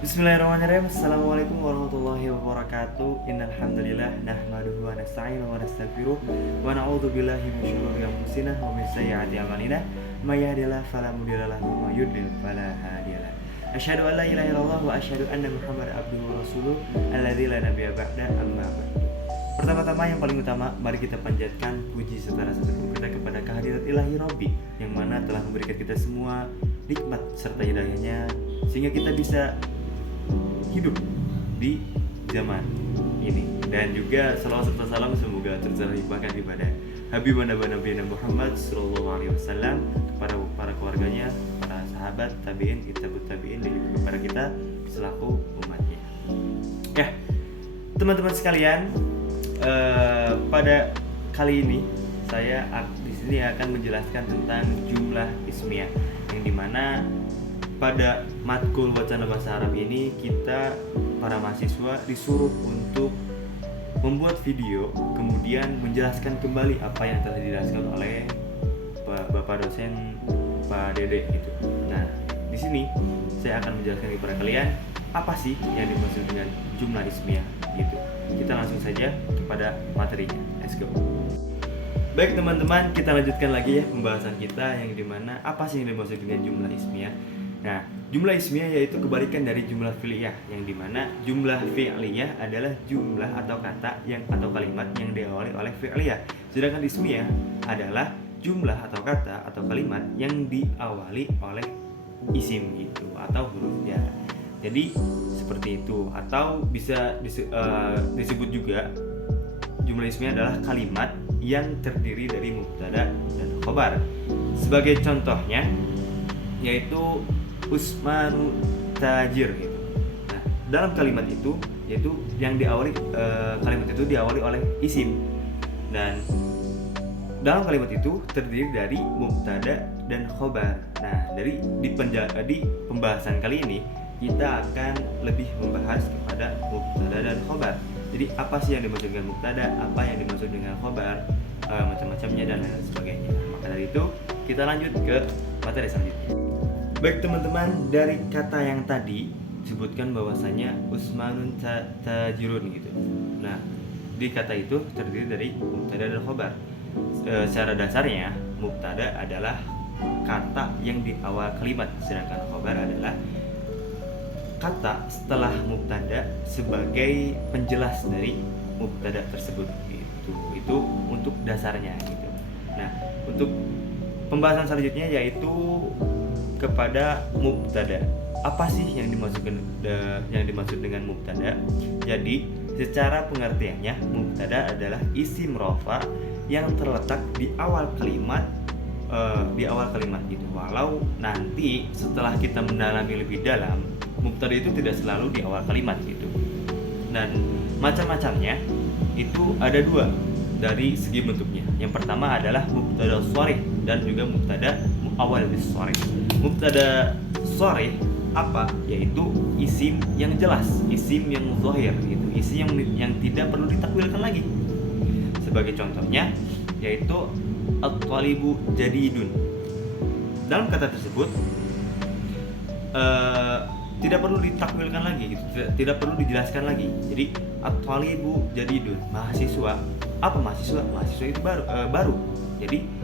Bismillahirrahmanirrahim. Assalamualaikum warahmatullahi wabarakatuh. Innal hamdalillah nahmaduhu wa nasta'inuhu wa nastaghfiruh wa na'udzu billahi min syururi anfusina wa min sayyiati a'malina. May yahdihillahu fala mudilla lahu wa may yudlil fala hadiyalah. Asyhadu an la ilaha illallah wa asyhadu anna Muhammadar abduhu wa rasuluh alladzi la nabiyya ba'da amma ba'du. Pertama-tama yang paling utama, mari kita panjatkan puji serta rasa syukur kita kepada kehadirat Ilahi Rabbi yang mana telah memberikan kita semua nikmat serta hidayahnya sehingga kita bisa hidup di zaman ini. Dan juga salawat serta salam semoga tercurahkan kepada Habibana Nabi Muhammad sallallahu alaihi wasallam, kepada para keluarganya, para sahabat, tabi'in, tabi'ut tabi'in, dan juga kepada kita selaku umatnya. Ya, teman-teman sekalian, pada kali ini saya di sini akan menjelaskan tentang jumlah ismiyah, yang dimana pada matkul wacana bahasa Arab ini kita para mahasiswa disuruh untuk membuat video kemudian menjelaskan kembali apa yang telah dijelaskan oleh Bapak dosen Pak Dede gitu. Nah, di sini saya akan menjelaskan kepada kalian apa sih yang dimaksud dengan jumlah ismiyah gitu. Kita langsung saja kepada materinya. Let's go. Baik teman-teman, kita lanjutkan lagi ya pembahasan kita yang dimana apa sih yang dimaksud dengan jumlah ismiyah. Nah, jumlah ismiyah yaitu kebalikan dari jumlah fi'liyah, yang dimana jumlah fi'liyah adalah jumlah atau kata yang atau kalimat yang diawali oleh fi'liyah, sedangkan ismiyah adalah jumlah atau kata atau kalimat yang diawali oleh isim gitu atau huruf jar. Jadi seperti itu, atau bisa disebut juga jumlah ismiyah adalah kalimat yang terdiri dari mubtada dan khobar. Sebagai contohnya yaitu Usmanu tajir gitu. Nah, dalam kalimat itu yaitu yang diawali kalimat itu diawali oleh isim, dan dalam kalimat itu terdiri dari mubtada dan khobar. Nah, di pembahasan kali ini kita akan lebih membahas kepada mubtada dan khobar. Jadi apa sih yang dimaksud dengan mubtada, apa yang dimaksud dengan khobar, macam-macamnya dan lain sebagainya. Maka dari itu kita lanjut ke materi selanjutnya. Baik teman-teman, dari kata yang tadi disebutkan bahwasanya Usmanun tajirun gitu. Nah, di kata itu terdiri dari mubtada dan khobar. Secara dasarnya mubtada adalah kata yang di awal kalimat, sedangkan khobar adalah kata setelah mubtada sebagai penjelas dari mubtada tersebut gitu. Itu untuk dasarnya gitu. Nah, untuk pembahasan selanjutnya yaitu kepada mubtada. Apa sih yang dimaksud dengan mubtada? Jadi, secara pengertiannya mubtada adalah isim rafa yang terletak di awal kalimat gitu. Walau nanti setelah kita mendalami lebih dalam, mubtada itu tidak selalu di awal kalimat gitu. Dan macam-macamnya itu ada dua dari segi bentuknya. Yang pertama adalah mubtada sharih dan juga mubtada muawwal bis sharih. Mubtada sharih apa? Yaitu isim yang jelas, isim yang zahir gitu, isim yang tidak perlu ditakwilkan lagi. Sebagai contohnya yaitu at-talibu jadidun. Dalam kata tersebut tidak perlu ditakwilkan lagi gitu, tidak perlu dijelaskan lagi. Jadi at-talibu jadidun, mahasiswa. Apa mahasiswa? Mahasiswa itu baru. Jadi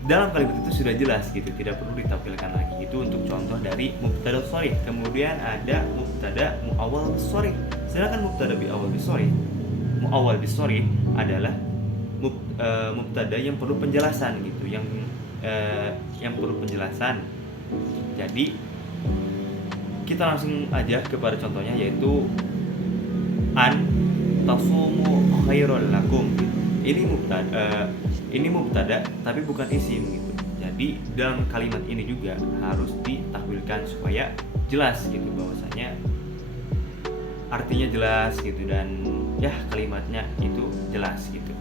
dalam kalimat itu sudah jelas gitu, tidak perlu ditampilkan lagi. Itu untuk contoh dari mubtada sharih. Kemudian ada mubtada muawwal bis sharih. Sedangkan mubtada muawwal bis sharih adalah mubtada yang perlu penjelasan gitu, yang perlu penjelasan. Jadi kita langsung aja kepada contohnya yaitu an tasumu khairul lakum. Ini mubtada tapi bukan isim gitu. Jadi dalam kalimat ini juga harus ditakwilkan supaya jelas gitu, bahwasanya artinya jelas gitu dan ya kalimatnya itu jelas gitu.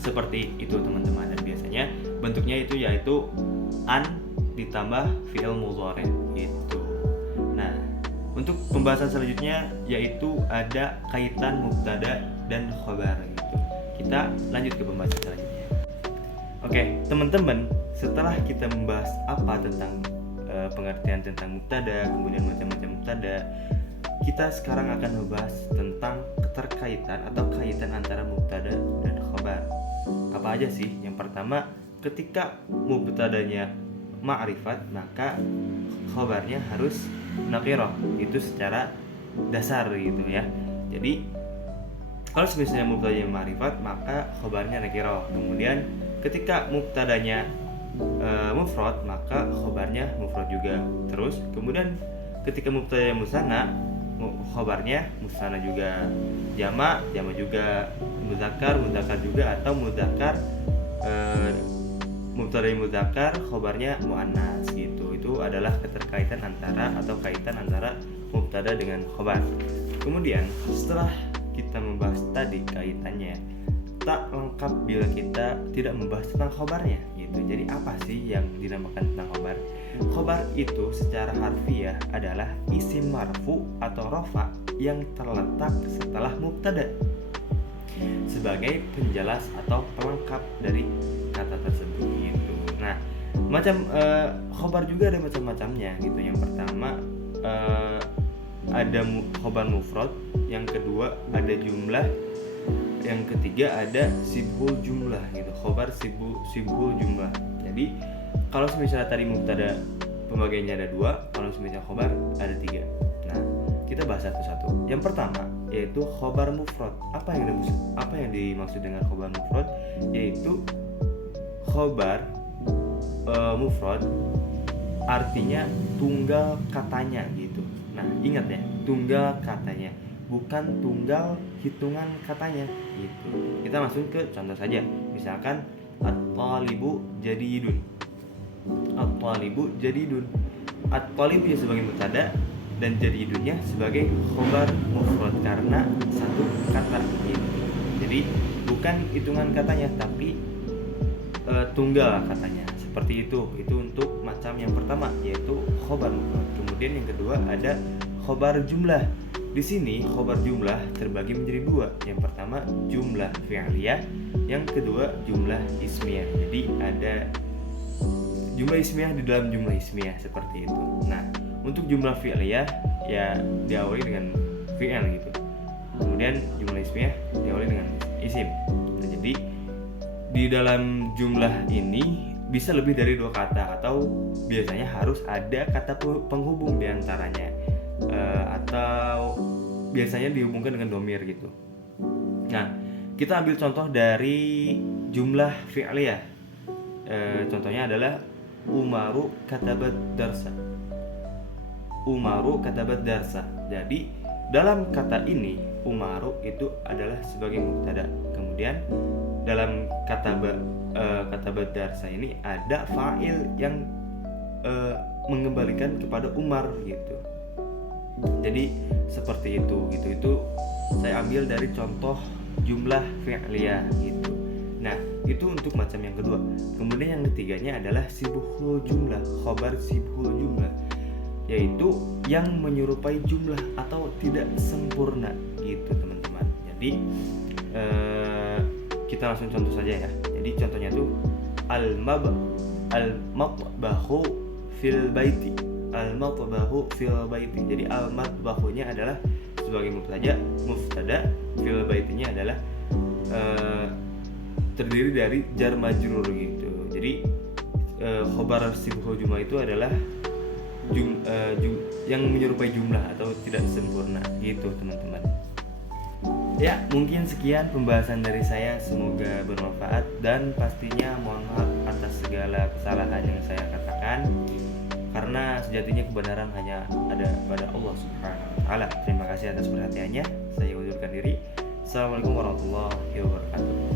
Seperti itu teman-teman, dan biasanya bentuknya itu yaitu an ditambah fi'il mudhari gitu. Nah, untuk pembahasan selanjutnya yaitu ada kaitan mubtada dan khobar gitu. Kita lanjut ke pembahasan selanjutnya. Oke, teman-teman, setelah kita membahas apa tentang pengertian tentang mubtada, kemudian macam-macam mubtada. Kita sekarang akan membahas tentang keterkaitan atau kaitan antara mubtada dan khabar. Apa aja sih? Yang pertama, ketika mubtadanya ma'rifat, maka khabarnya harus nakirah. Itu secara dasar gitu ya. Jadi kalau misalnya mubtadanya ma'rifat, maka khabarnya nakirah. Kemudian ketika mubtadanya mufrad, maka khabarnya mufrad juga. Terus kemudian ketika mubtadanya musanna, khabarnya musanna juga. Jama juga. Mudzakkar juga, atau mudzakkar mubtada mudzakkar, khabarnya muannas gitu. Itu adalah keterkaitan antara atau kaitan antara mubtada dengan khabar. Kemudian setelah kita membahas tadi kaitannya, tak lengkap bila kita tidak membahas tentang khabarnya gitu. Jadi apa sih yang dinamakan tentang khabar? Khabar itu secara harfiah adalah isim marfu atau rafa yang terletak setelah mubtada sebagai penjelas atau pelengkap dari kata tersebut gitu. Nah, macam khabar juga ada macam-macamnya gitu. Yang pertama ada khabar mufrad, yang kedua ada jumlah, yang ketiga ada sibhul jumlah gitu. Khabar sibhul jumlah. Jadi kalau misalnya tadi mubtada pembagiannya ada 2, kalau misalnya khabar ada 3. Nah, kita bahas satu-satu. Yang pertama yaitu khabar mufrad. Apa yang dimaksud dengan khabar mufrad? Yaitu khabar mufrad artinya tunggal katanya gitu. Nah, ingat ya, tunggal katanya, bukan tunggal hitungan katanya gitu. Kita langsung ke contoh saja. Misalkan at-talibu jadidun. At-talibu jadidun. At-talibu ya sebagai mubtada dan jadidunnya sebagai khabar mufrad karena satu kata gitu. Jadi bukan hitungan katanya tapi tunggal katanya. Seperti itu. Itu untuk macam yang pertama yaitu khabar mufrad. Kemudian yang kedua ada khabar jumlah. Di sini khabar jumlah terbagi menjadi 2. Yang pertama jumlah fi'liyah, yang kedua jumlah ismiyah. Jadi ada jumlah ismiyah di dalam jumlah ismiyah seperti itu. Nah, untuk jumlah fi'liyah ya diawali dengan fi'il gitu. Kemudian jumlah ismiyah diawali dengan isim. Nah, jadi di dalam jumlah ini bisa lebih dari 2 kata atau biasanya harus ada kata penghubung di antaranya. Atau biasanya dihubungkan dengan dhamir gitu. Nah, kita ambil contoh dari jumlah fi'liyah. Contohnya adalah Umaru katabat darsa. Umaru katabat darsa. Jadi dalam kata ini Umaru itu adalah sebagai mubtada. Kemudian dalam katabat darsa ini ada fa'il yang mengembalikan kepada Umar gitu. Jadi seperti itu gitu. Itu saya ambil dari contoh jumlah fi'liyah gitu. Nah, itu untuk macam yang kedua. Kemudian yang ketiganya adalah sibhul jumlah, khabar sibhul jumlah, yaitu yang menyerupai jumlah atau tidak sempurna gitu teman-teman. Jadi kita langsung contoh saja ya. Jadi contohnya tuh al-matbahu fil baiti. Al-matbahu fil baiti. Jadi al-matbahunya adalah sebagai mubtada, fil baitinya adalah terdiri dari jar majrur gitu. Jadi khabar sibhul jumlah itu adalah yang menyerupai jumlah atau tidak sempurna gitu teman-teman. Ya, mungkin sekian pembahasan dari saya, semoga bermanfaat dan pastinya mohon maaf atas segala kesalahan yang saya katakan karena sejatinya kebenaran hanya ada pada Allah Subhanahu wa taala. Terima kasih atas perhatiannya. Saya undurkan diri. Assalamualaikum warahmatullahi wabarakatuh.